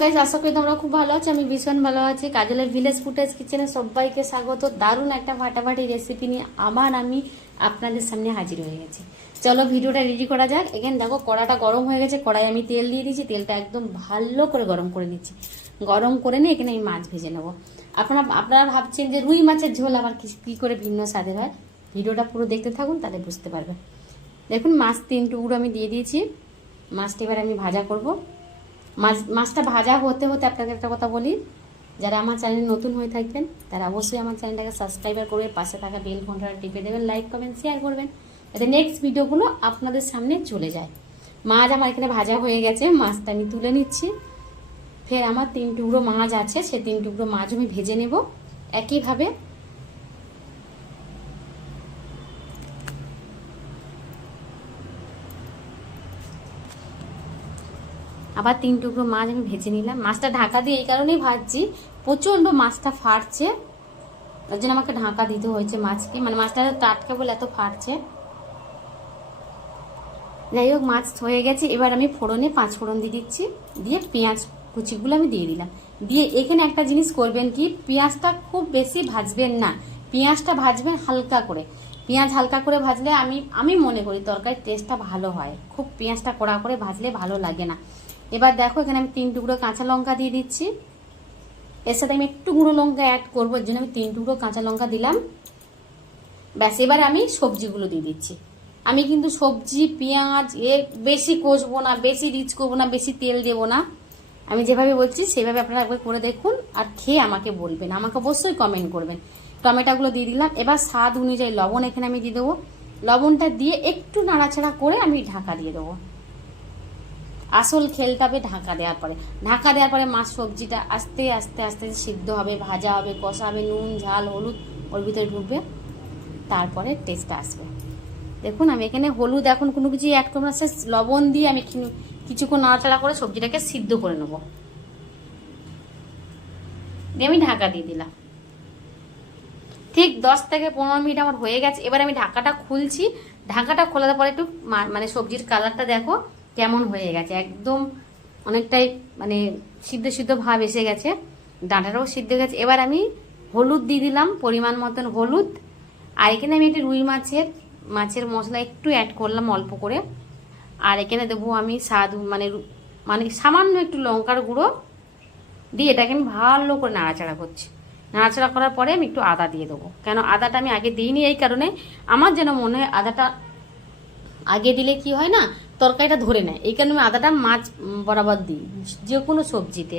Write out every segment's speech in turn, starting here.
Guys আশা করি তোমরা খুব ভালো আছো, আমি ভীষণ ভালো আছি। কাজলের ভিলেজ ফুটেজ কিচেনে সবাইকে স্বাগত। দারুণ একটা ফাটাফাটি রেসিপি নিয়ে আবার আমি আপনাদের সামনে হাজির হয়ে গেছি। চলো ভিডিওটা রেডি করা যাক। এখানে দেখো, কড়াটা গরম হয়ে গেছে, কড়াই আমি তেল দিয়ে দিয়েছি, তেলটা একদম ভালো করে গরম করে নিচ্ছি। গরম করে নিয়ে এখানে আমি মাছ ভেজে নেব। আপনারা আপনারা ভাবছেন যে রুই মাছের ঝোল আবার কি করে ভিন্ন স্বাদের হয়? ভিডিওটা পুরো দেখতে থাকুন, তাহলে বুঝতে পারবেন দেখুন, মাছ তিন টুকরো আমি দিয়ে দিয়েছি। মাছটি এবার আমি ভাজা করব। মাছ, মাছটা ভাজা হতে হতে আপনাকে একটা কথা বলি। যারা আমার চ্যানেল নতুন হয়ে থাকবেন, তারা অবশ্যই আমার চ্যানেলটাকে সাবস্ক্রাইবার করে পাশে থাকা বেল ঘন্টাটা টিপে দেবেন লাইক কমেন্ট শেয়ার করবেন, যাতে নেক্সট ভিডিওগুলো আপনাদের সামনে চলে যায়। মাছ আমার এখানে ভাজা হয়ে গেছে, মাছটা আমি তুলে নিচ্ছি। ফের আমার তিন টুকরো মাছ আছে, সে তিন টুকরো মাছ আমি ভেজে নেব। একইভাবে আবার তিন টুকরো মাছ আমি ভেজে নিলাম। মাছটা ঢাকা দিয়ে এই কারণেই ভাজছি। প্রচণ্ড মাছটা ফাটছে। তার জন্য আমাকে ঢাকা দিতে হয়েছে মাছকে। মানে মাছটা টাটকা বলে এত ফাটছে। যাই হোক, মাছ হয়ে গেছে। এবার আমি ফোড়নে পাঁচ ফোড়ন দিয়ে দিচ্ছি। দিয়ে পেঁয়াজ কুচিগুলো আমি দিয়ে দিলাম। দিয়ে এখানে একটা জিনিস করবেন কি, পেঁয়াজটা খুব বেশি ভাজবেন না। পেঁয়াজটা ভাজবেন হালকা করে। পেঁয়াজ হালকা করে ভাজলে আমি আমি মনে করি তরকারির টেস্টটা ভালো হয়। খুব পেঁয়াজটা কড়া করে ভাজলে ভালো লাগে না। এবার দেখো, এখানে আমি তিন টুকরো কাঁচা লঙ্কা দিয়ে দিচ্ছি। এর সাথে আমি একটু গুঁড়ো লঙ্কা অ্যাড করব, এর জন্য আমি তিন টুকরো কাঁচা লঙ্কা দিলাম। ব্যাস, এবার আমি সবজিগুলো দিয়ে দিচ্ছি। আমি কিন্তু সবজি, পেঁয়াজ এ বেশি কষবো না, বেশি রিচ করব না, বেশি তেল দেবো না। আমি যেভাবে বলছি, সেভাবে আপনারা একবার করে দেখুন আর খেয়ে আমাকে বলবেন। আমাকে অবশ্যই কমেন্ট করবেন। টমেটোগুলো দিয়ে দিলাম। এবার স্বাদ অনুযায়ী লবণ এখানে আমি দিয়ে দেবো। লবণটা দিয়ে একটু নাড়াচাড়া করে আমি ঢাকা দিয়ে দেবো। আসল খেলটা হবে ঢাকা দেওয়ার পরে। ঢাকা দেওয়ার পরে মাছ সবজিটা আস্তে আস্তে আস্তে সিদ্ধ হবে, ভাজা হবে, কষা হবে, নুন, ঝাল, হলুদ, ওর ভিতরে ঢুকবে। তারপরে টেস্টটা আসবে। দেখুন, আমি এখানে হলুদ এখন কোনো কিছু অ্যাড করব না লবণ দিয়ে আমি কিছুক্ষণ নাড়াচাড়া করে সবজিটাকে সিদ্ধ করে নেব। দিয়ে আমি ঢাকা দিয়ে দিলাম। ঠিক দশ থেকে পনেরো মিনিট আমার হয়ে গেছে। এবার আমি ঢাকাটা খুলছি। ঢাকাটা খোলার পরে একটু মানে সবজির কালারটা দেখো। কেমন হয়ে গেছে? একদম অনেকটাই মানে সিদ্ধ সিদ্ধ ভাব এসে গেছে, ডাঁটাটাও সিদ্ধ গেছে। এবার আমি হলুদ দিয়ে দিলাম, পরিমাণ মতন হলুদ। আর এখানে আমি একটু রুই মাছের মাছের মশলা একটু অ্যাড করলাম অল্প করে। আর এখানে দেবো আমি স্বাদ মানে মানে সামান্য একটু লঙ্কার গুঁড়ো দিয়ে এটাকে আমি ভালো করে নাড়াচাড়া করছি। নাড়াচাড়া করার পরে আমি একটু আদা দিয়ে দেবো। কেন আদাটা আমি আগে দিইনি এই কারণে। আমার যেন মনে হয় আদাটা আগে দিলে কি হয় না, তরকারিটা ধরে নেয়। এই কারণে আমি আদাটা মাছ বরাবর দিই, যে কোনো সবজিতে।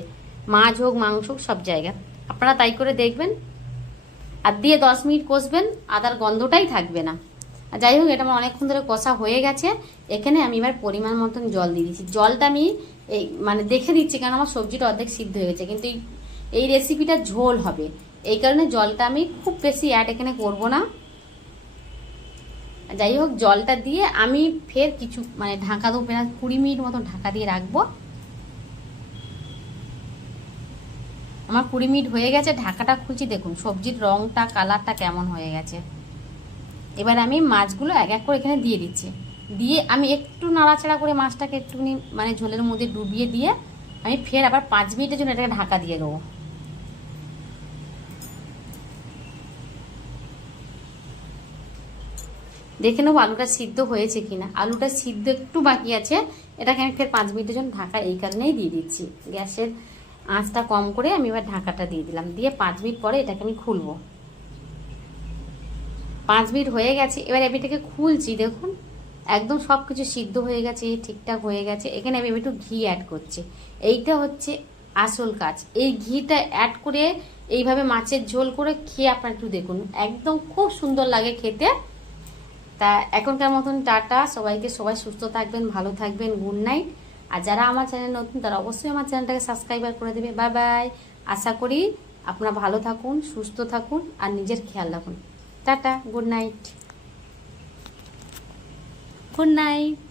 মাছ হোক, মাংস হোক, সব জায়গায়। আপনারা তাই করে দেখবেন। আর দিয়ে দশ মিনিট কষবেন, আদার গন্ধটাই থাকবে না। যাই হোক, এটা আমার অনেকক্ষণ ধরে কষা হয়ে গেছে। এখানে আমি এবার পরিমাণ মতন জল দিয়ে দিচ্ছি। জলটা আমি এই মানে দেখে দিচ্ছি, কারণ আমার সবজিটা অর্ধেক সিদ্ধ হয়ে গেছে। কিন্তু এই এই রেসিপিটা ঝোল হবে। এই কারণে জলটা আমি খুব বেশি অ্যাড এখানে করব না। যাই হোক জলটা দিয়ে আমি ফের কিছু মানে ঢাকা দেবো, প্রায় কুড়ি মিনিট মতো ঢাকা দিয়ে রাখব। আমার কুড়ি মিনিট হয়ে গেছে, ঢাকাটা খুলছি। দেখুন, সবজির রংটা, কালারটা কেমন হয়ে গেছে। এবার আমি মাছগুলো এক এক করে এখানে দিয়ে দিচ্ছি। দিয়ে আমি একটু নাড়াচাড়া করে মাছটাকে একটুখানি মানে ঝোলের মধ্যে ডুবিয়ে দিয়ে আমি ফের আবার পাঁচ মিনিটের জন্য এটাকে ঢাকা দিয়ে দেবো। দেখে নেব আলুটা সিদ্ধ হয়েছে কিনা। আলুটা সিদ্ধ একটু বাকি আছে। এটাকে আমি ফের পাঁচ মিনিটের জন্য ঢাকা এই কারণেই দিয়ে দিচ্ছি। গ্যাসের আঁচটা কম করে আমি এবার ঢাকাটা দিয়ে দিলাম। দিয়ে পাঁচ মিনিট পরে এটাকে আমি খুলবো। পাঁচ মিনিট হয়ে গেছে। এবার আমি এটাকে খুলছি, দেখুন। একদম সব কিছু সিদ্ধ হয়ে গেছে, ঠিকঠাক হয়ে গেছে। এখানে আমি একটু ঘি অ্যাড করছি। এইটা হচ্ছে আসল কাজ। এই ঘিটা অ্যাড করে এইভাবে মাছের ঝোল করে খেয়ে আপনারা একটু দেখুন। একদম খুব সুন্দর লাগে খেতে। তা এখনকার মতন টাটা। সবাইকে সবাই সুস্থ থাকবেন, ভালো থাকবেন গুড নাইট আর যারা আমার চ্যানেল নতুন, তারা অবশ্যই আমার চ্যানেলটাকে সাবস্ক্রাইবার করে দেবে। বাই বাই আশা করি আপনারা ভালো থাকুন, সুস্থ থাকুন আর নিজের খেয়াল রাখুন। Tata good night good night